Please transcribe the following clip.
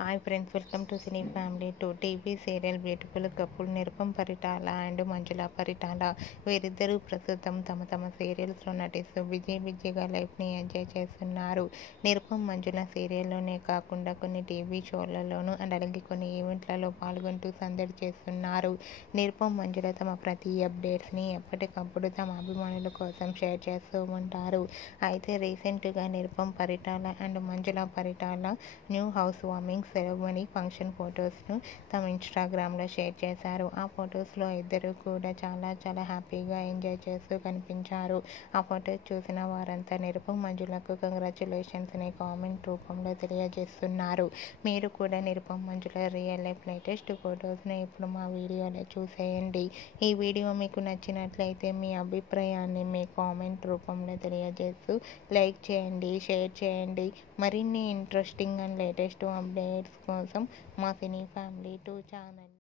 Hi friends, welcome to cine family. TV serial beautiful couple Nirupam Paritala and Manjula Paritala వీరిద్దరూ ప్రస్తుతం తమ సీరియల్స్లో నటిస్తూ బిజీగా లైఫ్ని ఎంజాయ్ చేస్తున్నారు. నిరుపమ్ మంజుల సీరియల్లోనే కాకుండా కొన్ని టీవీ షోలలోనూ అండ్ అలాగే కొన్ని ఈవెంట్లలో పాల్గొంటూ సందడి చేస్తున్నారు. నిరుపమ్ మంజుల తమ ప్రతి అప్డేట్స్ని ఎప్పటికప్పుడు తమ అభిమానుల కోసం షేర్ చేస్తూ ఉంటారు. అయితే రీసెంట్గా Nirupam Paritala and Manjula Paritala new house warming ceremony function ఫొటోస్ను తమ ఇన్స్టాగ్రామ్లో షేర్ చేశారు. ఆ ఫొటోస్లో ఇద్దరు కూడా చాలా హ్యాపీగా ఎంజాయ్ చేస్తూ కనిపించారు. ఆ ఫొటోస్ చూసిన వారంతా నిరుపమ్ మంజులకు కంగ్రాచ్యులేషన్స్ అని కామెంట్ రూపంలో తెలియజేస్తున్నారు. మీరు కూడా నిరుపమ్ మంజుల రియల్ లైఫ్ లేటెస్ట్ ఫొటోస్ను ఇప్పుడు మా వీడియోలో చూసేయండి. ఈ వీడియో మీకు నచ్చినట్లయితే మీ అభిప్రాయాన్ని మీ కామెంట్ రూపంలో తెలియజేస్తూ లైక్ చేయండి, షేర్ చేయండి. మరిన్ని ఇంట్రెస్టింగ్ అండ్ లేటెస్ట్ అప్డేట్స్ కోసం మా సినీ ఫ్యామిలీ 2 ఛానల్